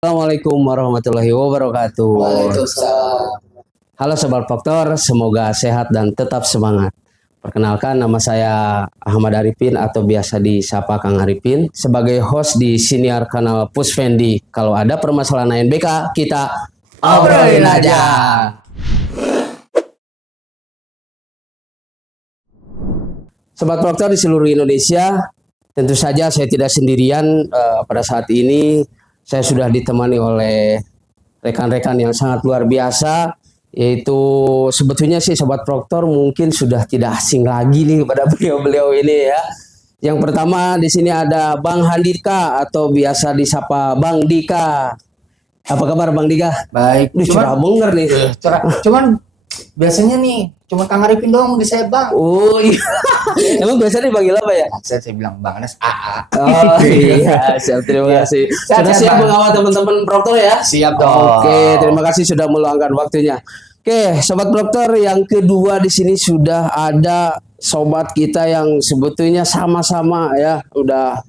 Assalamualaikum warahmatullahi wabarakatuh. Waalaikumsalam. Halo Sobat Faktor, semoga sehat dan tetap semangat. Perkenalkan, nama saya Ahmad Arifin atau biasa disapa Kang Arifin sebagai host di siniar kanal Pusvendi. Kalau ada permasalahan ANBK, kita obrolin aja. Sobat Faktor di seluruh Indonesia, tentu saja saya tidak sendirian pada saat ini. Saya sudah ditemani oleh rekan-rekan yang sangat luar biasa, yaitu sebetulnya sih Sobat Proktor mungkin sudah tidak asing lagi nih pada beliau-beliau ini ya. Yang pertama di sini ada Bang Handika atau biasa disapa Bang Dika. Apa kabar Bang Dika? Baik. Cerah bener nih. Cuman biasanya nih cuma Kang Arifin doang di saya Bang. Oh iya. Emang biasanya dipanggil apa ya? Saya bilang Bang Anas AA. Oh iya, siap, terima kasih. Sudah siap mengawal teman-teman Proktor ya? Siap dong. Oke, terima kasih sudah meluangkan waktunya. Oke, Sobat Proktor, yang kedua di sini sudah ada sobat kita yang sebetulnya sama-sama ya,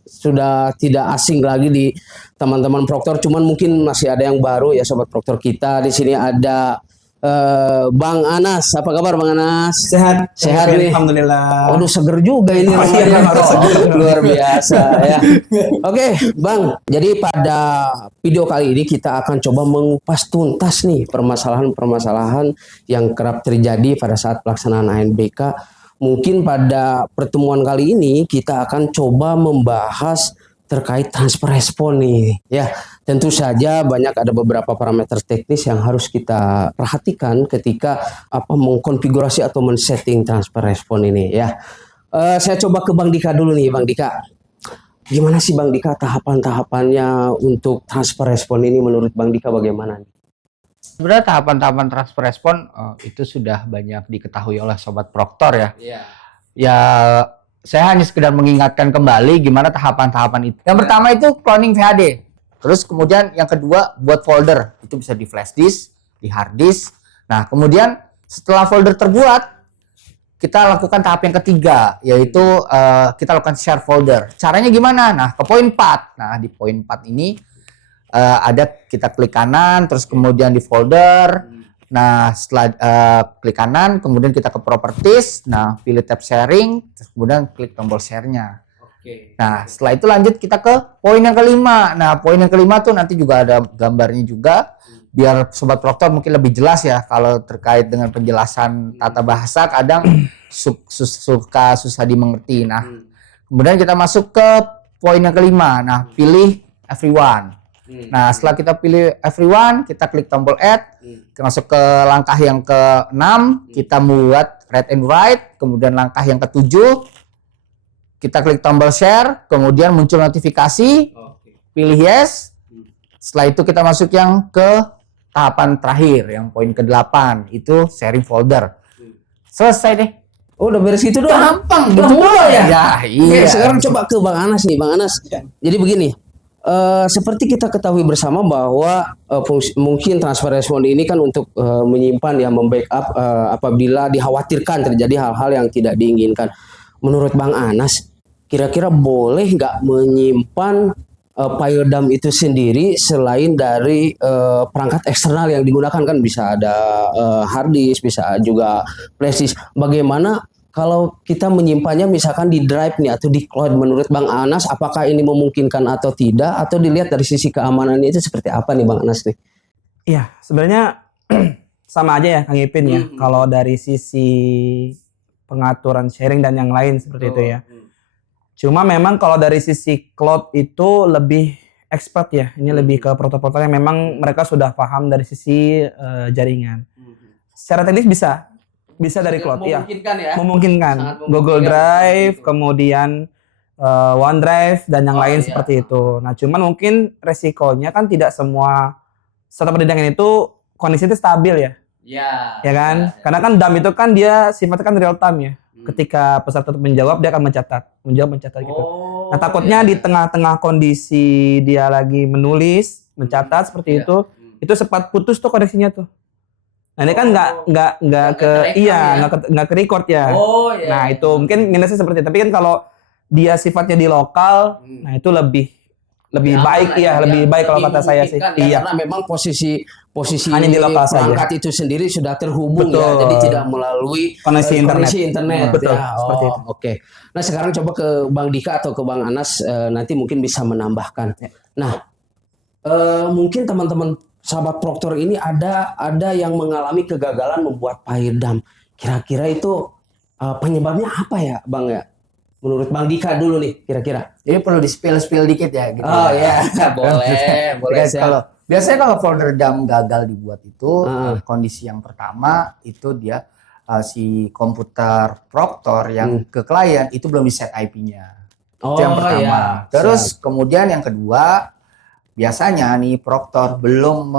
sudah tidak asing lagi di teman-teman Proktor, cuman mungkin masih ada yang baru ya Sobat Proktor kita. Di sini ada Bang Anas. Apa kabar Bang Anas? Sehat nih. Alhamdulillah. Waduh, seger juga ini luar biasa ya. Oke, Bang. Jadi pada video kali ini kita akan coba mengupas tuntas nih permasalahan-permasalahan yang kerap terjadi pada saat pelaksanaan ANBK. Mungkin pada pertemuan kali ini kita akan coba membahas terkait transfer respon nih ya. Tentu saja ada beberapa parameter teknis yang harus kita perhatikan ketika mengkonfigurasi atau men-setting transfer respon ini ya. Saya coba ke Bang Dika dulu nih. Bang Dika, gimana sih Bang Dika tahapan-tahapannya untuk transfer respon ini menurut Bang Dika bagaimana? Sebenarnya tahapan-tahapan transfer respon itu sudah banyak diketahui oleh Sobat Proktor ya. Iya. Ya, saya hanya sekedar mengingatkan kembali gimana tahapan-tahapan itu. Yang pertama itu cloning VHD. Terus kemudian yang kedua buat folder. Itu bisa di flash disk, di hard disk. Nah, kemudian setelah folder terbuat, kita lakukan tahap yang ketiga, yaitu kita lakukan share folder. Caranya gimana? Nah, ke poin 4. Nah, di poin 4 ini ada kita klik kanan, terus kemudian di folder. Nah, setelah klik kanan, kemudian kita ke properties. Nah, pilih tab sharing, terus kemudian klik tombol share-nya. Oke. Nah, setelah itu lanjut kita ke poin yang kelima. Nah, poin yang kelima tuh nanti juga ada gambarnya juga. Biar Sobat Proktor mungkin lebih jelas ya, kalau terkait dengan penjelasan tata bahasa kadang suka susah dimengerti. Nah, kemudian kita masuk ke poin yang kelima. Nah, pilih everyone. Nah, setelah kita pilih everyone, kita klik tombol add. Kita masuk ke langkah yang ke-6, kita buat read and write. Kemudian langkah yang ke-7, kita klik tombol share. Kemudian muncul notifikasi, pilih yes. Setelah itu kita masuk yang ke tahapan terakhir, yang poin ke-8, itu sharing folder. Selesai deh. Oh, udah beres gitu doang? Gampang gitu ya. Ya, iya. Iya. Sekarang coba ke Bang Anas nih, Bang Anas. Jadi begini, seperti kita ketahui bersama bahwa mungkin transfer respon ini kan untuk menyimpan ya, membackup apabila dikhawatirkan terjadi hal-hal yang tidak diinginkan. Menurut Bang Anas, kira-kira boleh nggak menyimpan file dump itu sendiri selain dari perangkat eksternal yang digunakan? Kan bisa ada hard disk, bisa juga flash disk. Bagaimana kalau kita menyimpannya misalkan di drive nih atau di cloud? Menurut Bang Anas, apakah ini memungkinkan atau tidak? Atau dilihat dari sisi keamanannya itu seperti apa nih Bang Anas nih? Iya, sebenarnya sama aja ya Kang Ipin ya. Kalau dari sisi pengaturan sharing dan yang lain seperti itu ya. Cuma memang kalau dari sisi cloud itu lebih expert ya. Ini lebih ke protokol yang memang mereka sudah paham dari sisi jaringan. Secara teknis bisa dari cloud ya. Memungkinkan. Google Drive, kemudian OneDrive dan yang lain seperti itu. Nah, cuman mungkin resikonya kan tidak semua server pendidikan itu kondisinya stabil ya. Ya kan? Karena kan dump itu kan dia sifatnya kan real time ya. Ketika peserta menjawab, dia akan mencatat gitu. Nah, takutnya di tengah-tengah kondisi dia lagi menulis, mencatat seperti itu sempat putus tuh koneksinya tuh. Nah, ini kan nggak ke record ya. Nah, itu mungkin minusnya seperti itu. Tapi kan kalau dia sifatnya di lokal, nah itu lebih lebih Ya, baik aman ya, lah, lebih baik kalau kata saya sih. memungkinkan ya, Iya. karena memang posisi Hanya di lokal saja. perangkat itu sendiri sudah terhubung ya, Betul. jadi tidak melalui Koneksi internet. koneksi internet Betul, ya. seperti itu. Oke. Nah, sekarang coba ke Bang Dika atau ke Bang Anas, nanti mungkin bisa menambahkan. Nah, mungkin teman-teman sahabat Proktor ini ada yang mengalami kegagalan membuat payudam. Kira-kira itu penyebabnya apa ya, Bang ya? Menurut Bang Dika dulu nih, kira-kira. Jadi perlu di spill dikit ya gitu. Oh ya. ya, boleh. Jadi kalau biasanya kalau folder dam gagal dibuat itu Ah. kondisi yang pertama itu dia si komputer Proctor yang ke klien itu belum di set IP-nya. Oh, Itu yang pertama. ya. Terus kemudian yang kedua biasanya nih Proctor belum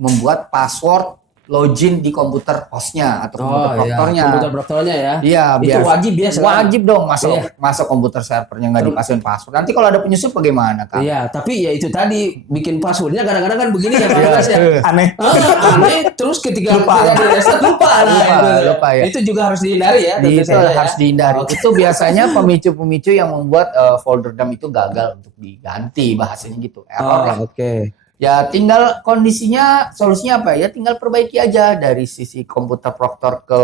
membuat password login di komputer hostnya atau komputer Proctornya. Komputer Proctornya ya. Iya, Itu wajib ya sekarang? Wajib dong masuk Iya. masuk komputer servernya nggak dipasukin password. Nanti kalau ada penyusup bagaimana, Kang? Iya, tapi ya itu tadi bikin passwordnya kadang-kadang kan begini ya Bang Anas ya. Aneh. Aneh, terus ketika Lupa. tidak di reset lupa. Lupa, ya. Itu juga harus dihindari ya. tentu Itu saja ya. harus dihindari. Itu biasanya pemicu-pemicu yang membuat folder dump itu gagal untuk diganti, bahasanya gitu. Error lah. Oke. Ya tinggal kondisinya, solusinya apa ya? Tinggal perbaiki aja dari sisi komputer Proctor ke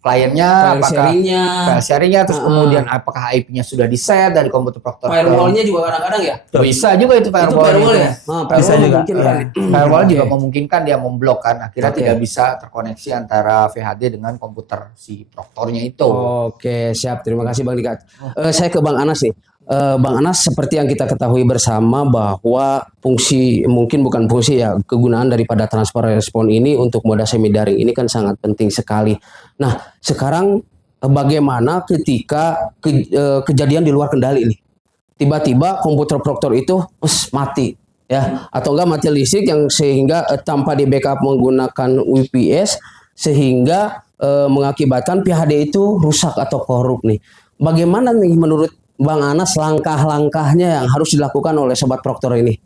kliennya, file sharingnya, terus kemudian apakah IP-nya sudah di-set dari komputer Proctor Firewall-nya juga kadang-kadang ya. bisa juga itu firewall. firewall ya? Bisa juga. Memungkinkan. Firewall juga Oke. memungkinkan dia memblok kan, akhirnya Oke. tidak bisa terkoneksi antara VHD dengan komputer si Proctornya itu. Oke, siap. Terima kasih Bang Dika. Saya ke Bang Anas nih. Bang Anas, seperti yang kita ketahui bersama bahwa mungkin bukan fungsi ya, kegunaan daripada transfer respon ini untuk moda semi daring ini kan sangat penting sekali. Nah, sekarang bagaimana ketika kejadian di luar kendali nih? Tiba-tiba komputer Proctor itu mati ya, atau enggak mati listrik yang sehingga tanpa di backup menggunakan UPS sehingga mengakibatkan PHD itu rusak atau korup nih. Bagaimana nih menurut Bang Anas langkah-langkahnya yang harus dilakukan oleh Sobat Proktor ini?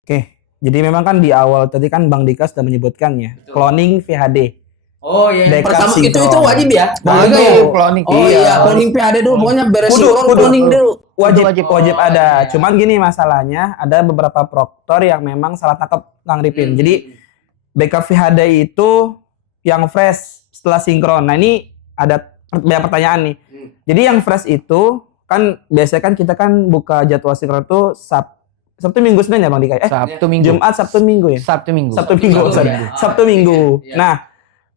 Oke, jadi memang kan di awal tadi kan Bang Dika sudah menyebutkannya, cloning VHD. Oh iya. Backup Pertama itu sinkron. wajib ya? Wajib, Bang Dika ya? cloning. Oh iya, cloning PHD dulu, pokoknya beres sinkron, cloning dulu. Wajib ada. Cuman gini masalahnya, ada beberapa proktor yang memang salah tangkap Kang Ripin. Jadi backup VHD itu yang fresh setelah sinkron. Nah ini ada banyak pertanyaan nih. Jadi yang fresh itu kan biasanya kan kita kan buka jadwal sinkron itu Sabtu Minggu Senin ya Bang Dika? Sabtu Minggu. Jumat Sabtu Minggu ya? Sabtu Minggu. Sabtu Minggu. Nah,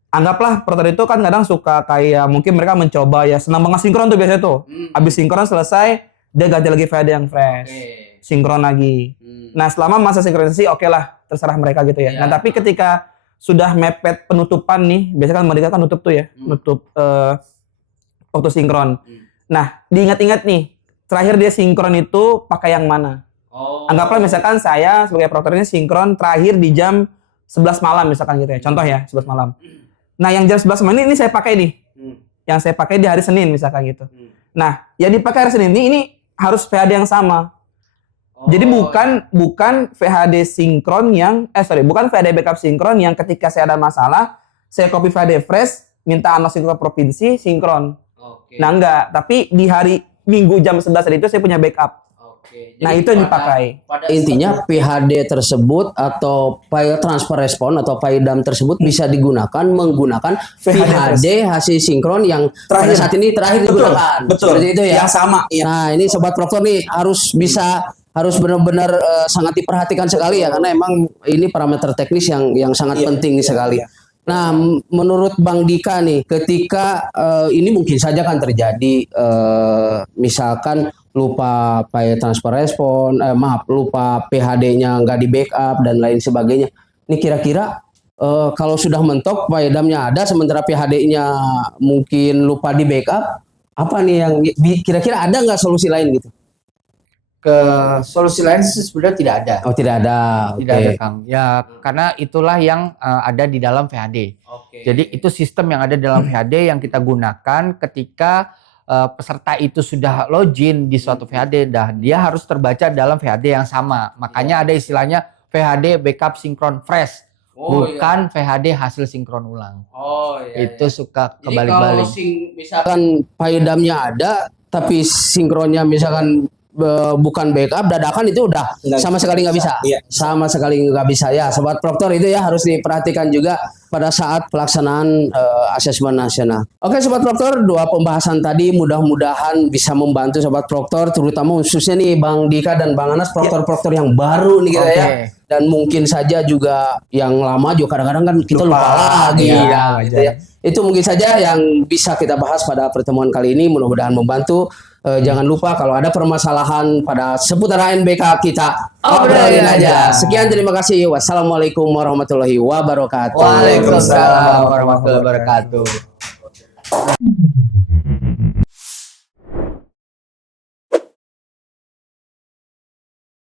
anggaplah proktor itu kan kadang suka kayak mungkin mereka mencoba ya senang banget sinkron tuh biasanya tuh. Habis sinkron selesai dia ganti lagi VHD yang fresh. Sinkron lagi. Nah, selama masa sinkronisasi oke lah, terserah mereka gitu ya. Nah, tapi ketika sudah mepet penutupan nih, biasanya kan mereka kan nutup tuh ya, nutup waktu sinkron. Nah, diingat-ingat nih, terakhir dia sinkron itu pakai yang mana? Anggaplah misalkan saya sebagai proktor ini sinkron terakhir di jam 11 malam misalkan gitu ya. Contoh ya, 11 malam. Nah, yang jam 11 malam ini saya pakai nih. Yang saya pakai di hari Senin misalkan gitu. Nah, yang dipakai hari Senin ini harus VHD yang sama. Jadi bukan VHD sinkron yang bukan VHD backup sinkron yang ketika saya ada masalah, saya copy VHD fresh, minta unlock ke provinsi sinkron. Nah, enggak, tapi di hari Minggu jam 11 tadi itu saya punya backup. Nah, itu yang dipakai. Intinya PHD tersebut atau file transfer respon atau file dump tersebut bisa digunakan menggunakan VHD hasil sinkron yang pada saat ini terakhir digunakan. Betul. Seperti itu ya. Yang sama. Iya. Nah, ini Sobat Proktor nih harus benar-benar sangat diperhatikan sekali ya, karena emang ini parameter teknis yang sangat penting sekali. Nah, menurut Bang Dika nih, ketika ini mungkin saja kan terjadi, misalkan lupa file transfer respon, lupa PHD-nya nggak di backup dan lain sebagainya. Ini kira-kira kalau sudah mentok file dump-nya ada, sementara PHD-nya mungkin lupa di backup, apa nih yang kira-kira ada nggak solusi lain gitu? Solusi lain sebenarnya tidak ada. Oh, tidak ada. Tidak ada, Kang. Ya, karena itulah yang ada di dalam VHD. Jadi itu sistem yang ada dalam VHD yang kita gunakan ketika peserta itu sudah login di suatu VHD, dia harus terbaca dalam VHD yang sama. Makanya ada istilahnya VHD backup sinkron fresh, bukan VHD hasil sinkron ulang. Itu suka kebalik-balik. Misalkan file dump-nya ada, tapi sinkronnya misalkan bukan backup dadakan itu udah Nggak sama sekali nggak bisa. Iya. Sama sekali nggak bisa ya, Sobat Proktor itu ya harus diperhatikan juga pada saat pelaksanaan asesmen nasional. Oke Sobat Proktor, 2 pembahasan tadi mudah-mudahan bisa membantu Sobat Proktor, terutama khususnya nih Bang Dika dan Bang Anas, proktor-proktor yang baru nih kita ya. Oke. Dan mungkin saja juga yang lama juga kadang-kadang kan kita lupa lagi Iya, ya, gitu ya. Itu mungkin saja yang bisa kita bahas pada pertemuan kali ini, mudah-mudahan membantu. Jangan lupa kalau ada permasalahan pada seputar ANBK kita obrolin aja. Sekian, terima kasih. Wassalamualaikum warahmatullahi wabarakatuh. Waalaikumsalam warahmatullahi wabarakatuh.